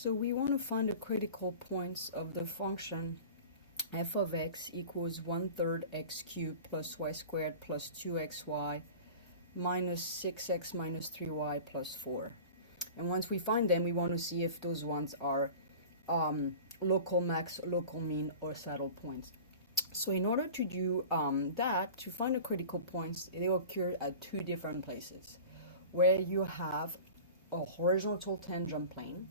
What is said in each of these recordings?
So we want to find the critical points of the function f of x equals 1/3 x cubed plus y squared plus 2xy minus 6x minus 3y plus 4. And once we find them, we want to see if those ones are local max, local mean, or saddle points. So in order to do that, to find the critical points, they occur at two different places, where you have a horizontal tangent plane.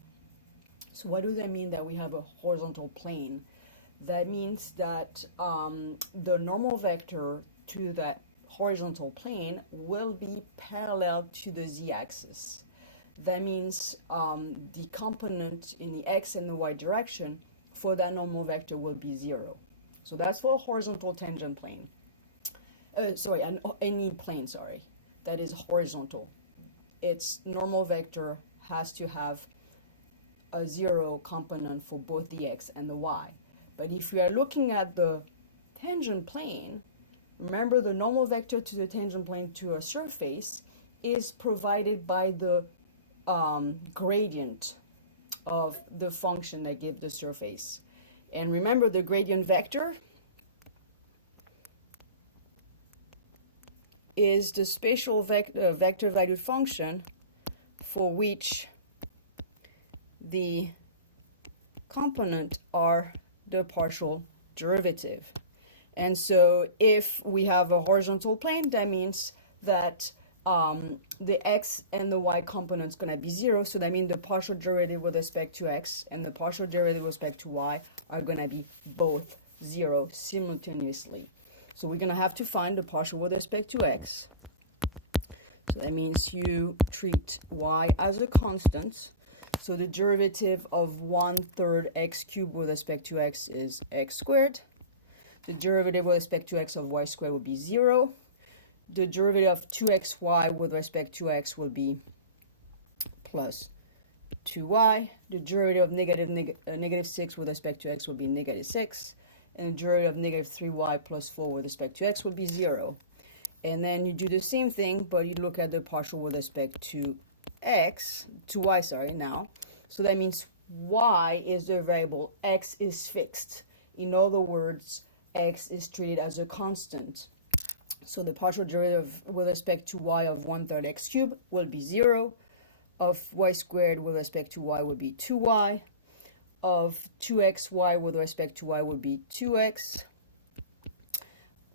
So what does that mean that we have a horizontal plane? That means that the normal vector to that horizontal plane will be parallel to the z-axis. That means the component in the x and the y direction for that normal vector will be 0. So that's for a horizontal tangent plane. Any plane, that is horizontal. Its normal vector has to have a 0 component for both the x and the y. But if we are looking at the tangent plane, remember the normal vector to the tangent plane to a surface is provided by the gradient of the function that gives the surface. And remember, the gradient vector is the spatial vector valued function for which the component are the partial derivative. And so if we have a horizontal plane, that means that the x and the y component is going to be 0. So that means the partial derivative with respect to x and the partial derivative with respect to y are going to be both 0 simultaneously. So we're going to have to find the partial with respect to x. So that means you treat y as a constant. So the derivative of 1/3 x cubed with respect to x is x squared. The derivative with respect to x of y squared will be 0. The derivative of 2xy with respect to x will be plus 2y. The derivative of negative 6 with respect to x will be negative 6. And the derivative of negative 3y plus 4 with respect to x will be 0. And then you do the same thing, but you look at the partial with respect to y now. So that means y is the variable, x is fixed. In other words, x is treated as a constant. So the partial derivative with respect to y of 1/3 x cubed will be 0. Of y squared with respect to y will be 2y. Of 2xy with respect to y will be 2x.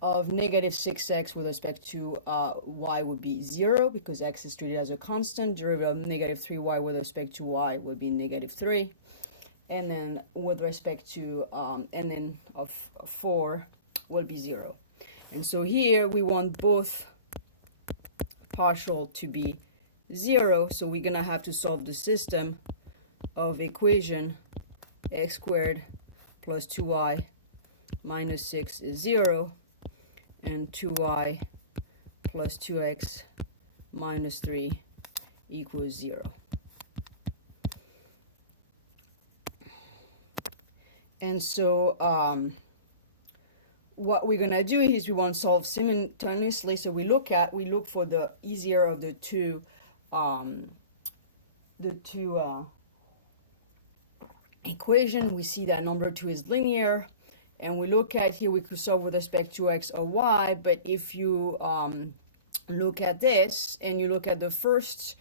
Of negative 6x with respect to y would be 0 because x is treated as a constant. Derivative of negative 3y with respect to y would be negative 3. And then with respect to, and then of 4 will be 0. And so here we want both partial to be 0. So we're going to have to solve the system of equation x squared plus 2y minus 6 is 0. And 2y plus 2x minus 3 equals 0. And so what we're going to do is we want to solve simultaneously. So we look for the easier of the two equation. We see that number 2 is linear. And we look at here, we could solve with respect to x or y, but if you look at this and you look at the first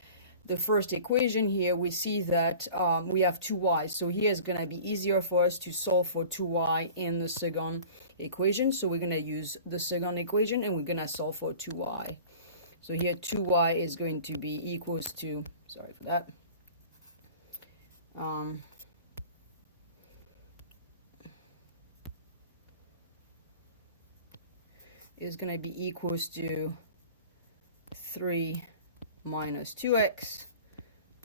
equation here, we see that we have 2y. So here it's going to be easier for us to solve for 2y in the second equation. So we're going to use the second equation and we're going to solve for 2y. So here 2y is going to be equals to, sorry for that, is going to be equals to 3 minus 2x.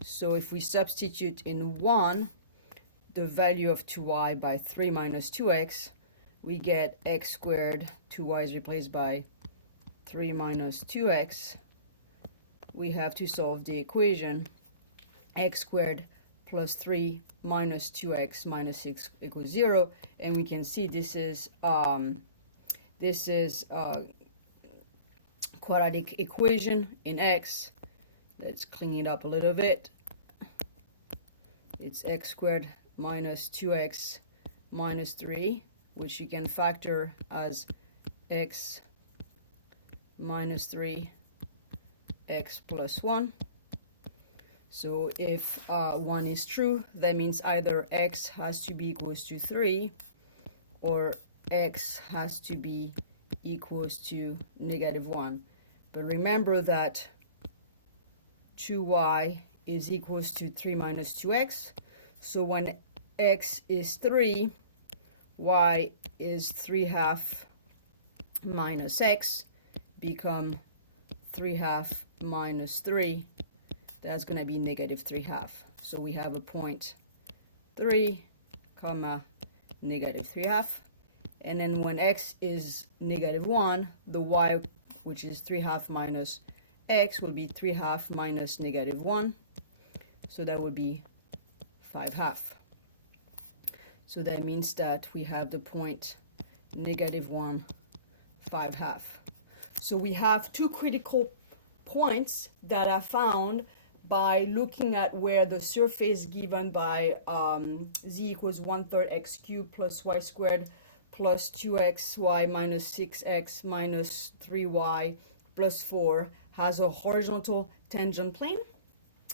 So if we substitute in 1 the value of 2y by 3 minus 2x, we get x squared. 2y is replaced by 3 minus 2x. We have to solve the equation x squared plus 3 minus 2x minus 6 equals 0. And we can see this is quadratic equation in x. Let's clean it up a little bit. it's x squared minus 2x minus 3, which you can factor as x minus 3 x plus 1. So if 1 is true, that means either x has to be equals to 3 or x has to be equals to -1. But remember that 2y is equals to 3 minus 2x. So when x is 3, y is 3/2 minus x, become 3/2 minus 3. That's going to be -3/2. So we have a point 3, comma, -3/2. And then when x is -1, the y, which is 3/2 minus x, will be 3/2 minus -1. So that would be 5/2. So that means that we have the point -1, 5/2. So we have two critical points that are found by looking at where the surface given by z equals 1/3 x cubed plus y squared plus 2xy minus 6x minus 3y plus 4 has a horizontal tangent plane.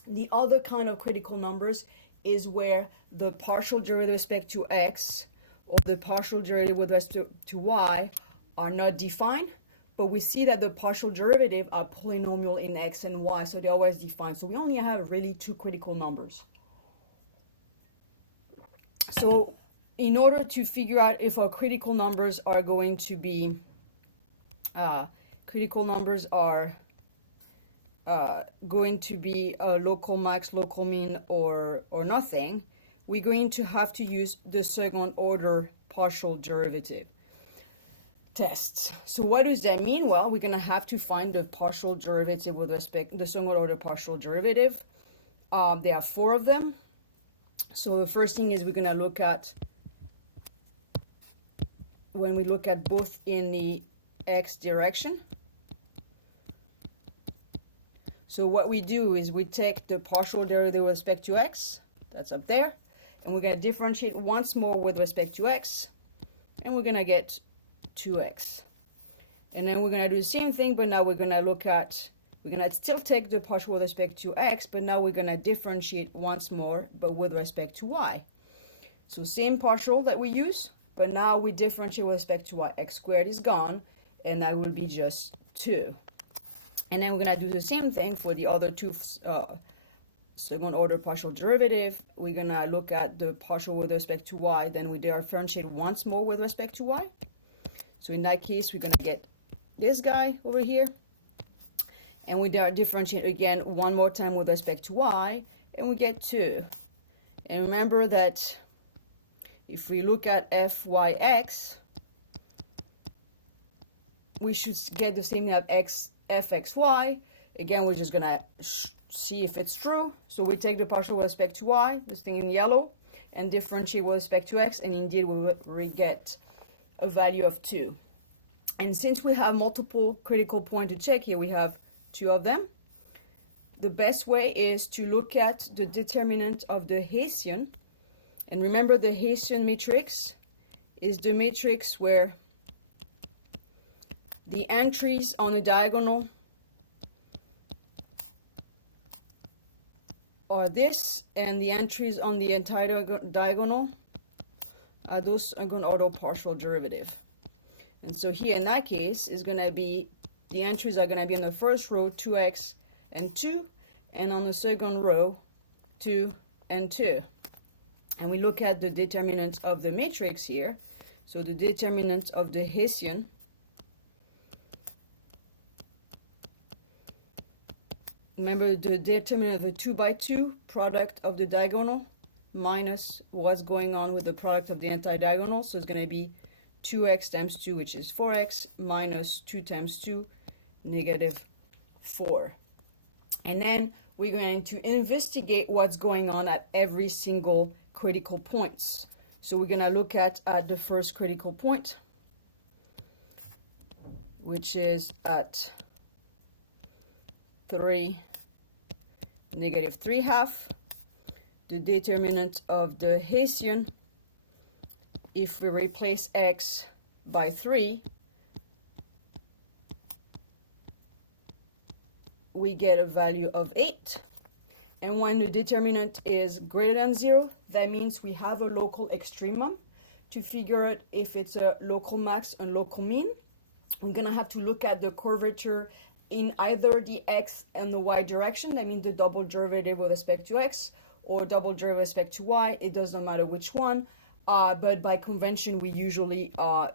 The other kind of critical numbers is where the partial derivative with respect to x or the partial derivative with respect to y are not defined, but we see that the partial derivative are polynomial in x and y, so they're always defined. So we only have really two critical numbers. So in order to figure out if our critical numbers are going to be local max, local mean, or nothing, we're going to have to use the second order partial derivative tests. So what does that mean? Well, we're going to have to find the partial derivative with respect to the second order partial derivative. There are 4 of them. So the first thing is we're going to look at, when we look at both in the x direction. So what we do is we take the partial derivative with respect to x, that's up there, and we're going to differentiate once more with respect to x, and we're going to get 2x. And then we're going to do the same thing, but now we're going to still take the partial with respect to x, but now we're going to differentiate once more, but with respect to y. So same partial that we use, but now we differentiate with respect to y. X squared is gone, and that will be just 2. And then we're going to do the same thing for the other two second order partial derivative. We're going to look at the partial with respect to y, then we differentiate once more with respect to y. So in that case, we're going to get this guy over here. And we differentiate again one more time with respect to y, and we get 2. And remember that if we look at fyx, we should get the same thing as fxy. Again, we're just going to see if it's true. So we take the partial with respect to y, this thing in yellow, and differentiate with respect to x, and indeed we get a value of 2. And since we have multiple critical points to check here, we have 2 of them. The best way is to look at the determinant of the Hessian. And remember, the Hessian matrix is the matrix where the entries on a diagonal are this, and the entries on the entire diagonal are those second order partial derivative. And so here in that case is going to be, the entries are going to be in the first row 2x and 2, and on the second row 2 and 2. And we look at the determinant of the matrix here. So the determinant of the Hessian remember the determinant of the 2 by 2 product of the diagonal minus what's going on with the product of the anti-diagonal. So it's going to be 2x times 2, which is 4x, minus 2 times 2, -4. And then we're going to investigate what's going on at every single critical points. So we're going to look at the first critical point, which is at 3, -3/2. the determinant of the Hessian, if we replace x by 3, we get a value of 8. And when the determinant is greater than 0, that means we have a local extremum. To figure out if it's a local max and local mean, we're going to have to look at the curvature in either the x and the y direction. That means the double derivative with respect to x or double derivative with respect to y. It doesn't matter which one. But by convention, we usually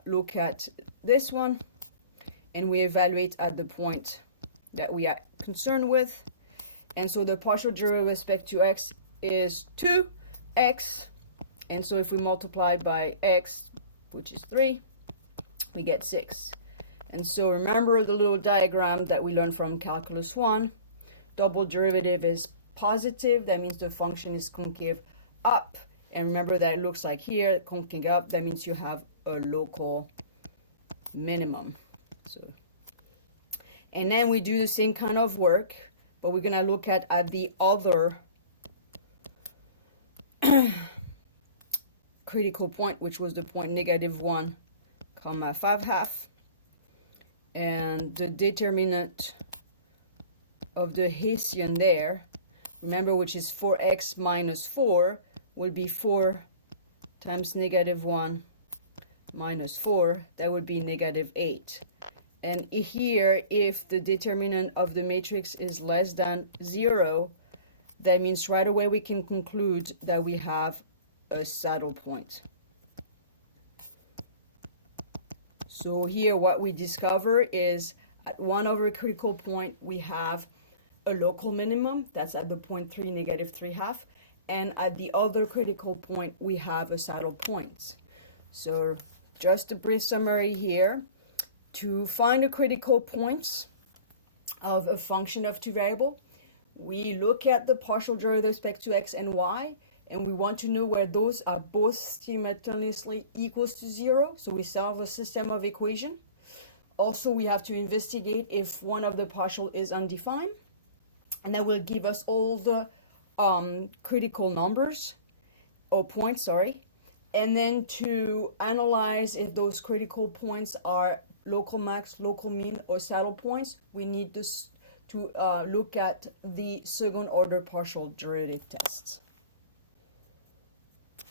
look at this one, and we evaluate at the point that we are concerned with. And so the partial derivative with respect to x is 2x. And so if we multiply by x, which is 3, we get 6. And so remember the little diagram that we learned from Calculus 1. Double derivative is positive. That means the function is concave up. And remember that it looks like here, concave up. That means you have a local minimum. So, and then we do the same kind of work, but we're going to look at the other critical point, which was the point -1, 5/2. And the determinant of the Hessian there, remember, which is 4x minus 4, would be 4 times -1 minus 4. That would be -8. And here, if the determinant of the matrix is less than 0, that means right away we can conclude that we have a saddle point. So here what we discover is at one over critical point we have a local minimum, that's at the point 3, -3/2, and at the other critical point we have a saddle point. So just a brief summary here. To find the critical points of a function of two variables, we look at the partial derivative with respect to x and y, and we want to know where those are both simultaneously equals to 0. So we solve a system of equation. Also, we have to investigate if one of the partial is undefined, and that will give us all the critical numbers, or points, sorry. And then to analyze if those critical points are local max, local mean, or saddle points, we need to look at the second order partial derivative tests.